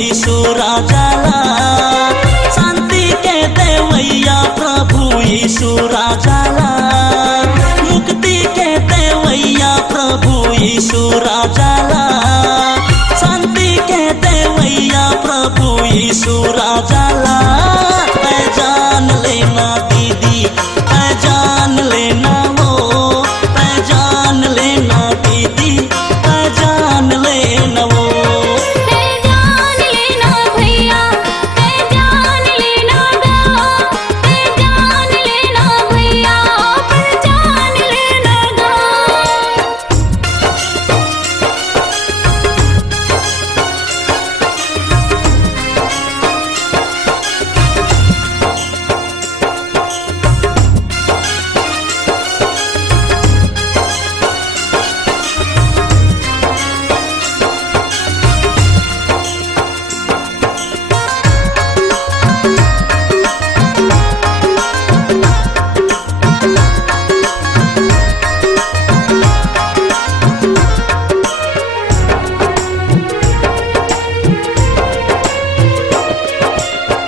यीशु राजाला, शांति के देवैया प्रभु यीशु राजाला, मुक्ति के देवैया प्रभु यीशु राजाला, शांति के देवैया प्रभु यीशु राजाला। ऐ जान लेना दीदी, ऐ जान लेना वो, ऐ जान लेना दीदी, ऐ जान लेना वो। ऐ जान लेना भैया, ऐ जान लेना गो, ऐ जान लेना भैया, ऐ जान लेना गो।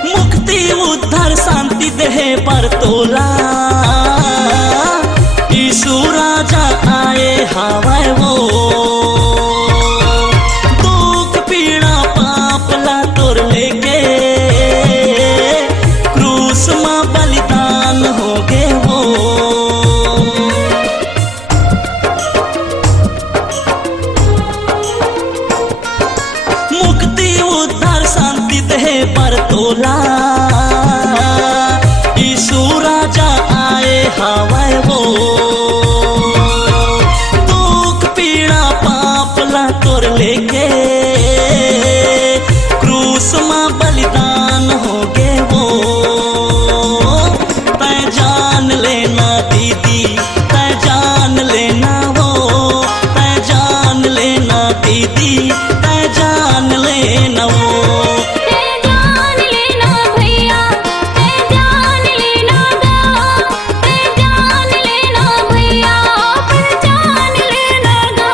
मुक्ति उद्धार शांति देहे बरतोला, यीशु राजा आए हवाए वो। दुख पीड़ा पाप ला तोर लेके, क्रूस मां बलिदान हो गे वो। मुक्ति उद्धार शांति देहे बरतोला, यीशु राजा आए हवाए वो। दुख पीड़ा पाप ला तोर लेके, क्रूस मां बलिदान हो गे वो। तै जान लेना दीदी, तै जान लेना वो, तै जान लेना दीदी, तै जान लेना वो। ऐ जान लेना भैया, ऐ जान लेना गो, ऐ जान लेना भैया, ऐ जान लेना गो।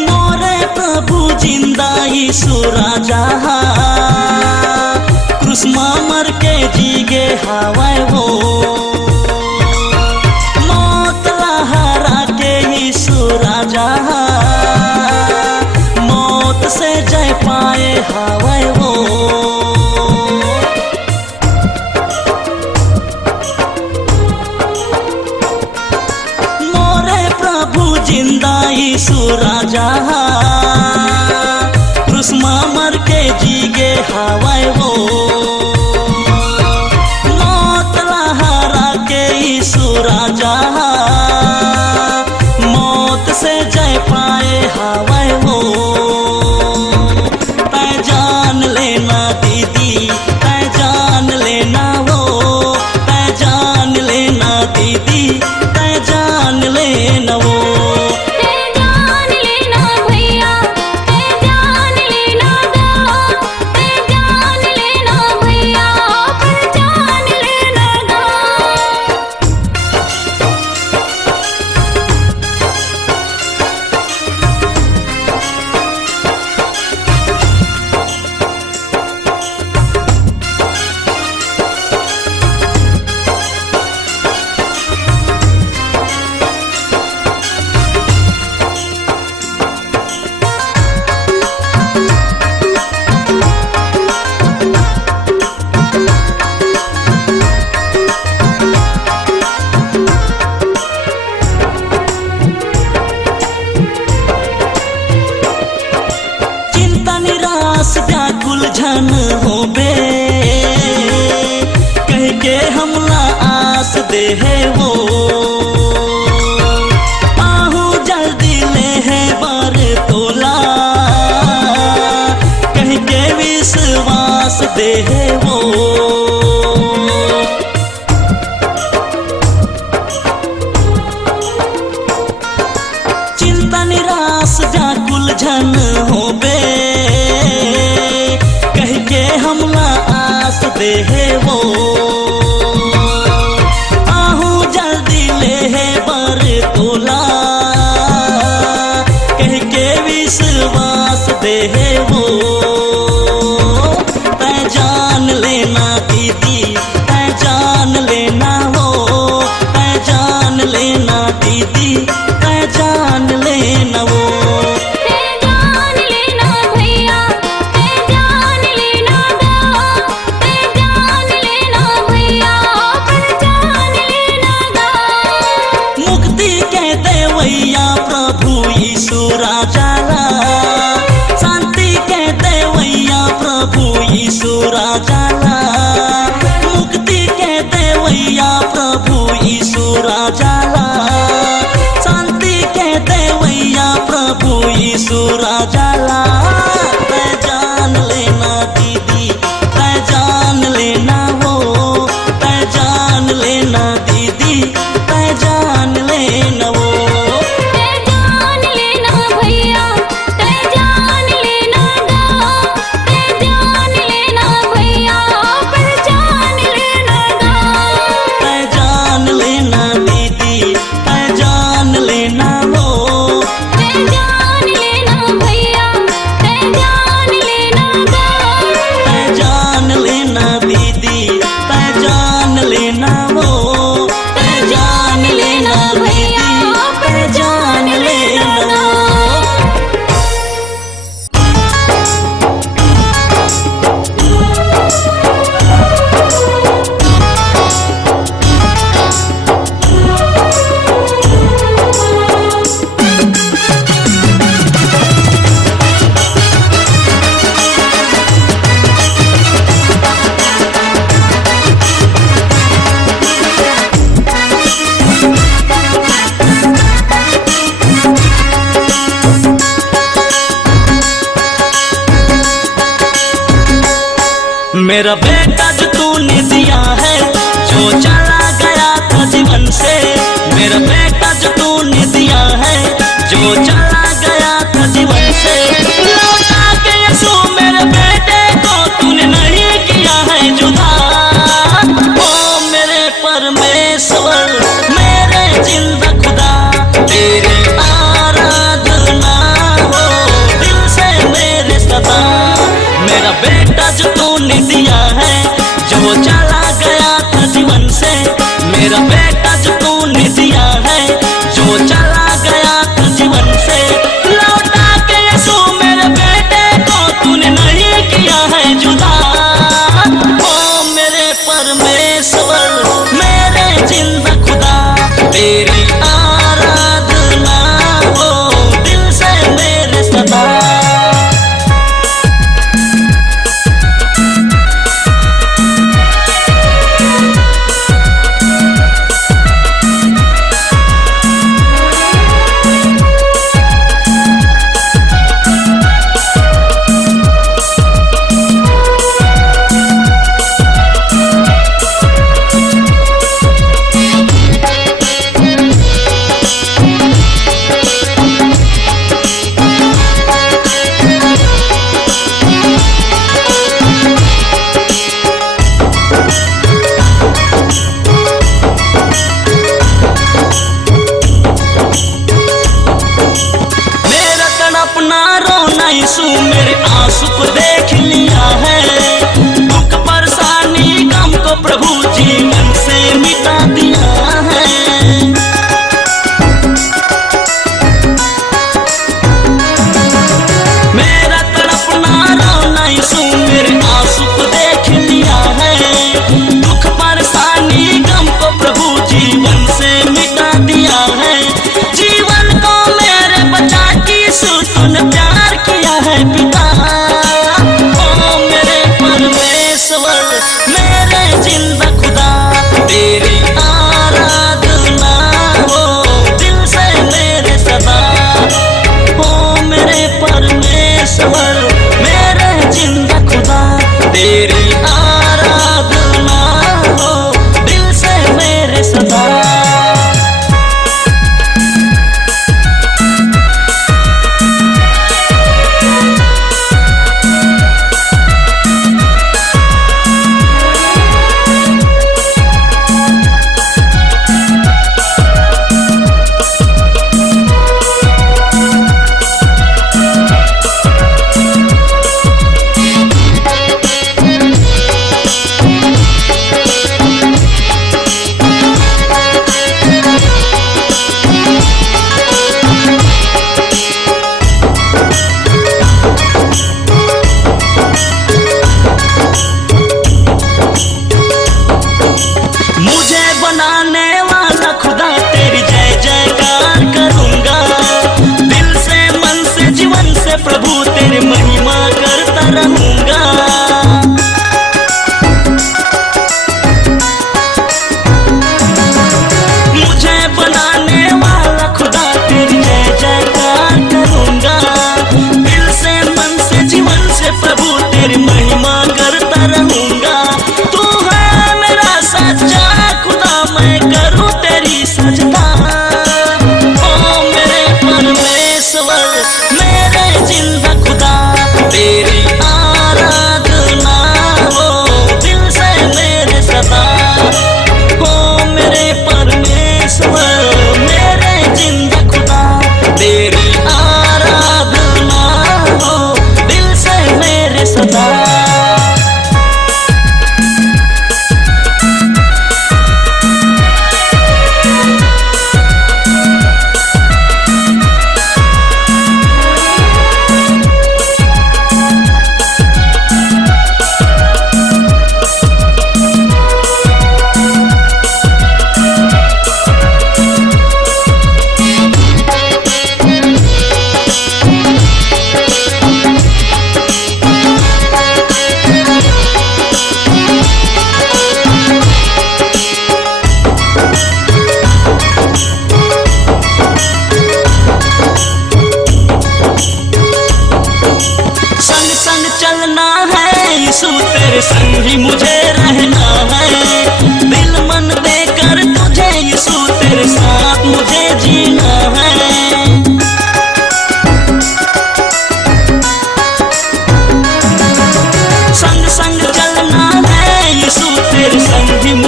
मोरे प्रभु जिंदा यीशु राजा, क्रूस मां मर के जीगे हवाए वो। मौत ला हरा के यीशु राजा, मौत से जय पाए हवाए वो। मोरे प्रभु जिंदा यीशु राजा, क्रूस मां मर के जीगे हवाए वो। मौत ला हरा के यीशु राजा, मौत से जय पाए हवाए वो। तै जान लेना दीदी, तै जान लेना वो, तै जान लेना दीदी, तै जान लेना वो। ऐ जान लेना भैया, ऐ जान लेना गो, ऐ जान लेना भैया, ऐ जान लेना गो। उलझन हो बे, कह के हमला आस दे है वो। दे है वो। चिंता निराश व्याकुल झन हो बे, कह के हमला आस दे है वो। आहू जल्दी ले है बर तोला, कह के विश्वास दे है वो। तै जान लेना दीदी, तै जान लेना हो, तै जान लेना दीदी, तै जान लेना वो। तै जान लेना भैया, तै जान लेना गा, तै जान लेना भैया, पहचान लेना गा। मुक्ति के देवैया प्रभु यीशु राजाला, शांति के देवैया प्रभु यीशु राजाला। मुक्ति के देवैया प्रभु यीशु राजाला, शांति के देवैया प्रभु यीशु राजाला। तै जान लेना दीदी, तै जान लेना हो, तै जान लेना दीदी, तै जान लेना वो। तै जान लेना भैया, तै जान लेना गा, तै जान लेना भैया, पहचान लेना गा। तै जान लेना दीदी, तै जान लेना हो, तै जान लेना भैया,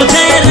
मुझे